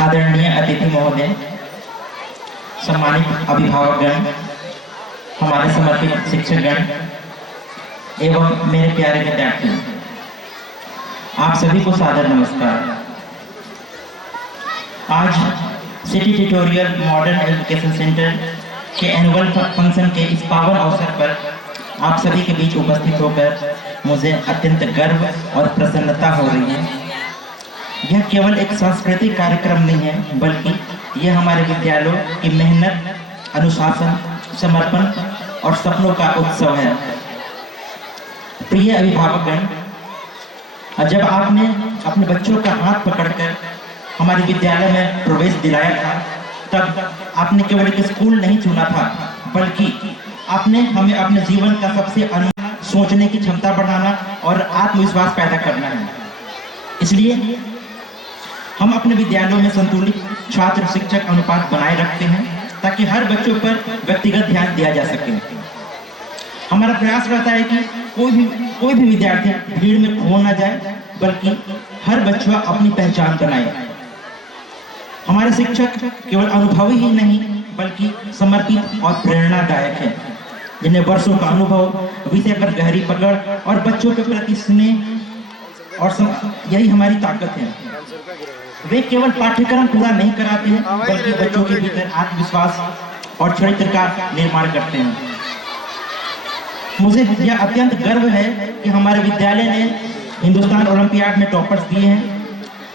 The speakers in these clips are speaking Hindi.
आदरणीय अतिथि महोदय, सम्मानित अभिभावकगण, हमारे समर्पित शिक्षकगण एवं मेरे प्यारे विद्यार्थी, आप सभी को सादर नमस्कार। आज city tutorial modern education centre के एनुअल फंक्शन के इस पावन अवसर पर आप सभी के बीच उपस्थित होकर मुझे अत्यंत गर्व और प्रसन्नता हो रही है। यह केवल एक सांस्कृतिक कार्यक्रम नहीं है, बल्कि यह हमारे विद्यालयों की मेहनत, अनुशासन, समर्पण और सपनों का उत्सव है। प्रिय अभिभावकगण, जब आपने अपने बच्चों का हाथ पकड़कर हमारे विद्यालय में प्रवेश दिलाया था, तब आपने केवल एक स्कूल नहीं चुना था, बल्कि आपने हमें अपने जीवन का सबसे अनूठा सोचने की क्षमता बढ़ाना और आत्मविश्वास पैदा करना है। इसलिए हम अपने विद्यालयों में संतुलित छात्र शिक्षक अनुपात बनाए रखते हैं, ताकि हर बच्चों पर व्यक्तिगत ध्यान दिया जा सके। हमारा प्रयास रहता है कि कोई भी विद्यार्थी भीड़ में खो न जाए, बल्कि हर बच्चा अपनी पहचान बनाए। हमारे शिक्षक केवल अनुभवी ही नहीं, बल्कि समर्पित और प्रेरणादायक है, जिन्हें वर्षों का अनुभव, विषय पर गहरी पकड़ और बच्चों के प्रति स्नेह और यही हमारी ताकत है। वे केवल पाठ्यक्रम पूरा नहीं कराते हैं, बल्कि बच्चों के भीतर आत्मविश्वास और चरित्र का निर्माण करते हैं। मुझे यह अत्यंत गर्व है कि हमारे विद्यालय ने हिंदुस्तान ओलंपियाड में टॉपर्स दिए हैं।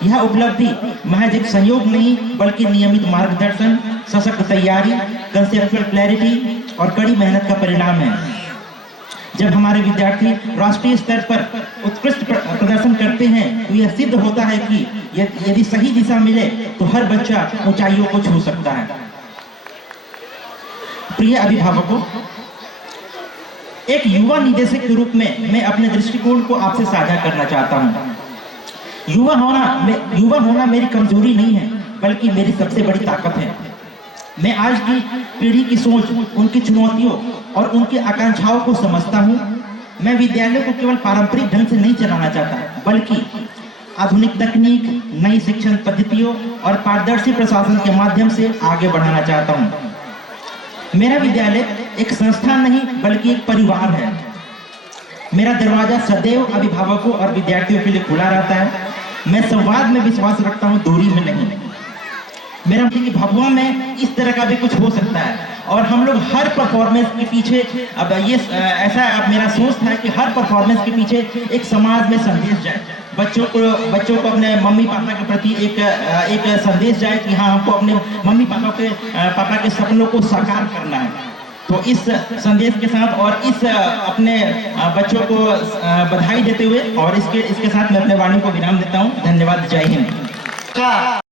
यह उपलब्धि महज एक सहयोग नहीं, बल्कि नियमित मार्गदर्शन, सशक्त तैयारी, कंसेप्चुअल क्लैरिटी और कड़ी मेहनत का परिणाम है। जब हमारे विद्यार्थी राष्ट्रीय स्तर पर उत्कृष्ट प्रदर्शन करते हैं, तो यह सिद्ध होता है कि यदि सही दिशा मिले तो हर बच्चा ऊंचाइयों को छू सकता है। प्रिय अभिभावकों, एक युवा निदेशक के रूप में मैं अपने दृष्टिकोण को आपसे साझा करना चाहता हूं। युवा होना मेरी कमजोरी नहीं है, बल्कि मेरी सबसे बड़ी ताकत है। मैं आज की पीढ़ी की सोच, उनकी चुनौतियों और उनकी आकांक्षाओं को समझता हूं। मैं विद्यालय को केवल पारंपरिक ढंग से नहीं चलाना चाहता, बल्कि आधुनिक तकनीक, नई शिक्षण पद्धतियों और पारदर्शी प्रशासन के माध्यम से आगे बढ़ाना चाहता हूं। मेरा विद्यालय एक संस्थान नहीं, बल्कि एक परिवार है। मेरा दरवाजा सदैव अभिभावकों और विद्यार्थियों के लिए खुला रहता है। मैं संवाद में विश्वास रखता हूं, दूरी में नहीं। मेरा भगवान में इस तरह का भी कुछ हो सकता है, और हम लोग हर परफॉर्मेंस के पीछे, अब ये ऐसा मेरा सोच था कि हर परफॉर्मेंस के पीछे एक समाज में संदेश जाए, बच्चों को अपने मम्मी पापा के प्रति एक संदेश जाए कि हाँ, हमको अपने मम्मी पापा के सपनों को साकार करना है। तो इस संदेश के साथ और इस अपने बच्चों को बधाई देते हुए और इसके साथ मैं अपने वाणी को विराम देता हूँ। धन्यवाद। जय हिंद।